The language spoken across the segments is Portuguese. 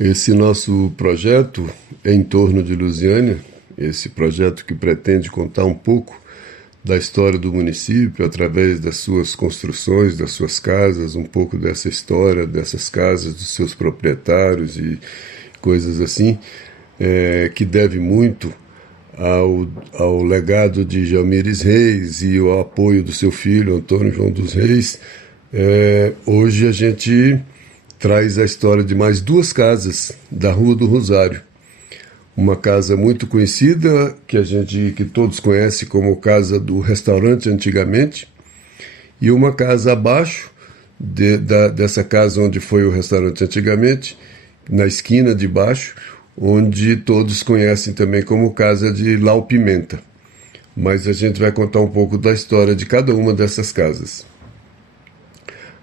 Esse nosso projeto é em torno de Lusiânia, esse projeto que pretende contar um pouco da história do município através das suas construções, das suas casas, um pouco dessa história dessas casas, dos seus proprietários e coisas assim, que deve muito ao legado de Jalmires Reis e ao apoio do seu filho, Antônio João dos Reis. Hoje a gente traz a história de mais duas casas da Rua do Rosário. Uma casa muito conhecida, que todos conhecem como Casa do Restaurante antigamente, e uma casa abaixo dessa casa onde foi o restaurante antigamente, na esquina de baixo, onde todos conhecem também como Casa de Lau Pimenta. Mas a gente vai contar um pouco da história de cada uma dessas casas.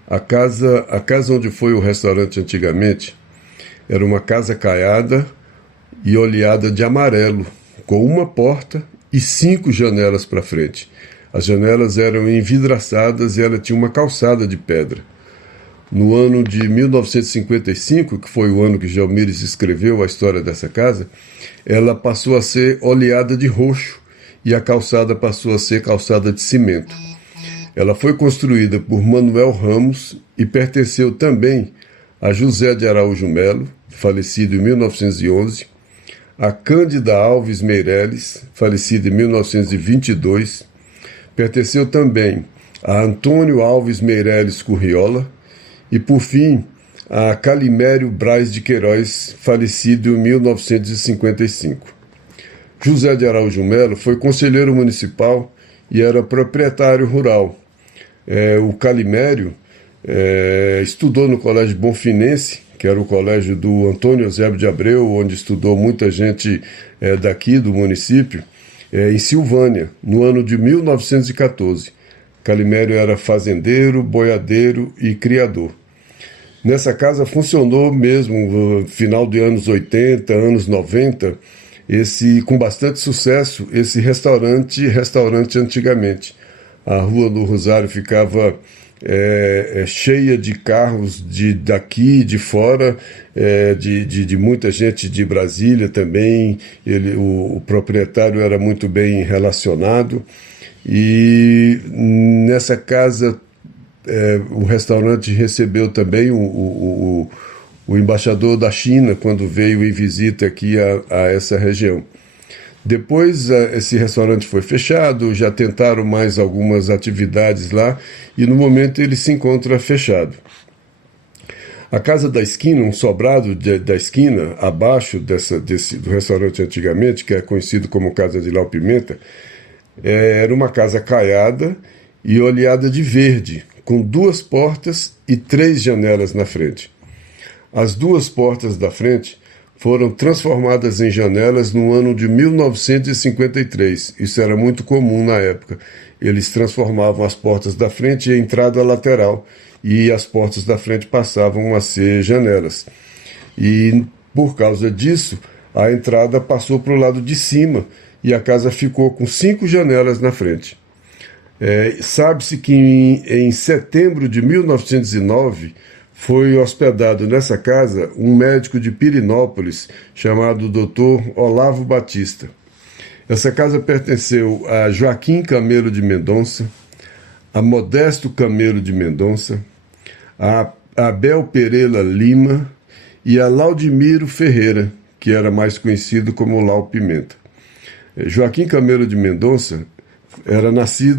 A casa onde foi o restaurante antigamente era uma casa caiada e oleada de amarelo, com uma porta e 5 janelas para frente. As janelas eram envidraçadas e ela tinha uma calçada de pedra. No ano de 1955, que foi o ano que Jalmires escreveu a história dessa casa, ela passou a ser oleada de roxo e a calçada passou a ser calçada de cimento. Ela foi construída por Manuel Ramos e pertenceu também a José de Araújo Melo, falecido em 1911, a Cândida Alves Meireles, falecida em 1922, pertenceu também a Antônio Alves Meireles Curriola e, por fim, a Calimério Braz de Queiroz, falecido em 1955. José de Araújo Melo foi conselheiro municipal e era proprietário rural. O Calimério estudou no Colégio Bonfinense, que era o colégio do Antônio Eusébio de Abreu, onde estudou muita gente daqui do município, em Silvânia, no ano de 1914. Calimério era fazendeiro, boiadeiro e criador. Nessa casa funcionou mesmo, no final dos anos 80, anos 90, com bastante sucesso, esse restaurante antigamente. A Rua do Rosário ficava cheia de carros daqui, de fora, de muita gente de Brasília também. O proprietário era muito bem relacionado. E nessa casa o restaurante recebeu também o embaixador da China quando veio em visita aqui a essa região. Depois esse restaurante foi fechado, já tentaram mais algumas atividades lá e no momento ele se encontra fechado. A casa da esquina, um sobrado da esquina, abaixo do restaurante antigamente, que é conhecido como Casa de Lau Pimenta, era uma casa caiada e oleada de verde, com 2 portas e 3 janelas na frente. As 2 portas da frente foram transformadas em janelas no ano de 1953. Isso era muito comum na época. Eles transformavam as portas da frente em entrada lateral e as portas da frente passavam a ser janelas. E por causa disso, a entrada passou para o lado de cima e a casa ficou com 5 janelas na frente. Sabe-se que em setembro de 1909 foi hospedado nessa casa um médico de Pirinópolis chamado Dr. Olavo Batista. Essa casa pertenceu a Joaquim Camelo de Mendonça, a Modesto Camelo de Mendonça, a Abel Pereira Lima e a Laudimiro Ferreira, que era mais conhecido como Lau Pimenta. Joaquim Camelo de Mendonça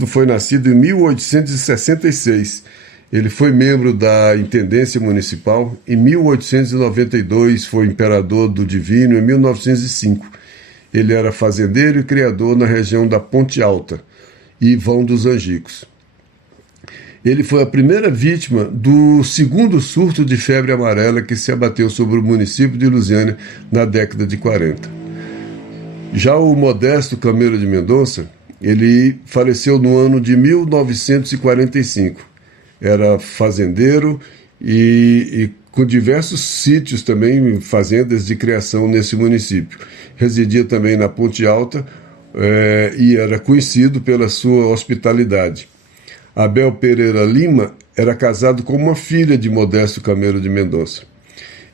foi nascido em 1866. Ele foi membro da Intendência Municipal. Em 1892 foi imperador do Divino. Em 1905 ele era fazendeiro e criador na região da Ponte Alta e Vão dos Angicos. Ele foi a primeira vítima do segundo surto de febre amarela que se abateu sobre o município de Lusiânia na década de 40. Já o Modesto Camelo de Mendonça, ele faleceu no ano de 1945. Era fazendeiro e com diversos sítios também, fazendas de criação nesse município. Residia também na Ponte Alta e era conhecido pela sua hospitalidade. Abel Pereira Lima era casado com uma filha de Modesto Camelo de Mendonça.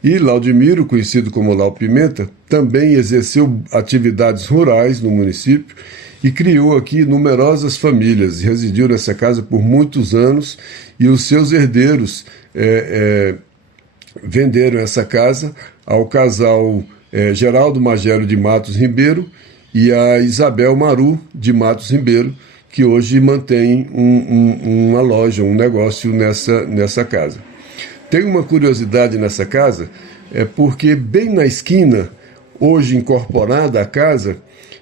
E Laudimiro, conhecido como Lau Pimenta, também exerceu atividades rurais no município e criou aqui numerosas famílias. Residiu nessa casa por muitos anos e os seus herdeiros venderam essa casa ao casal Geraldo Magelo de Matos Ribeiro e a Isabel Maru de Matos Ribeiro, que hoje mantém uma loja, um negócio nessa casa. Tem uma curiosidade nessa casa, porque bem na esquina, hoje incorporada à casa,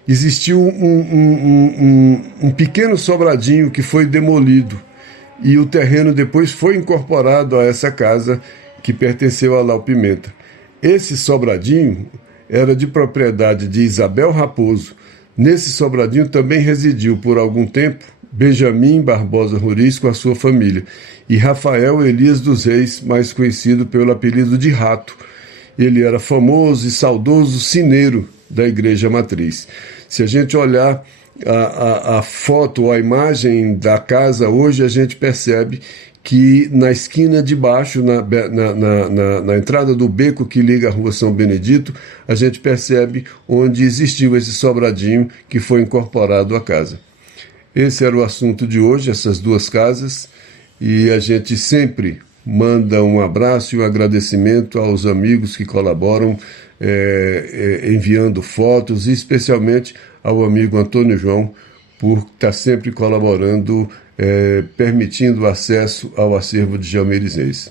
existiu um pequeno sobradinho que foi demolido e o terreno depois foi incorporado a essa casa que pertenceu a Lau Pimenta. Esse sobradinho era de propriedade de Isabel Raposo. Nesse sobradinho também residiu por algum tempo Benjamin Barbosa Ruiz com a sua família e Rafael Elias dos Reis, mais conhecido pelo apelido de Rato. Ele era famoso e saudoso sineiro da Igreja Matriz. Se a gente olhar a foto ou a imagem da casa hoje, a gente percebe que na esquina de baixo, na entrada do beco que liga a rua São Benedito, a gente percebe onde existiu esse sobradinho que foi incorporado à casa. Esse era o assunto de hoje, essas duas casas, e a gente sempre manda um abraço e um agradecimento aos amigos que colaboram, enviando fotos, e especialmente ao amigo Antônio João, por estar sempre colaborando, permitindo o acesso ao acervo de Djalmir Isnês.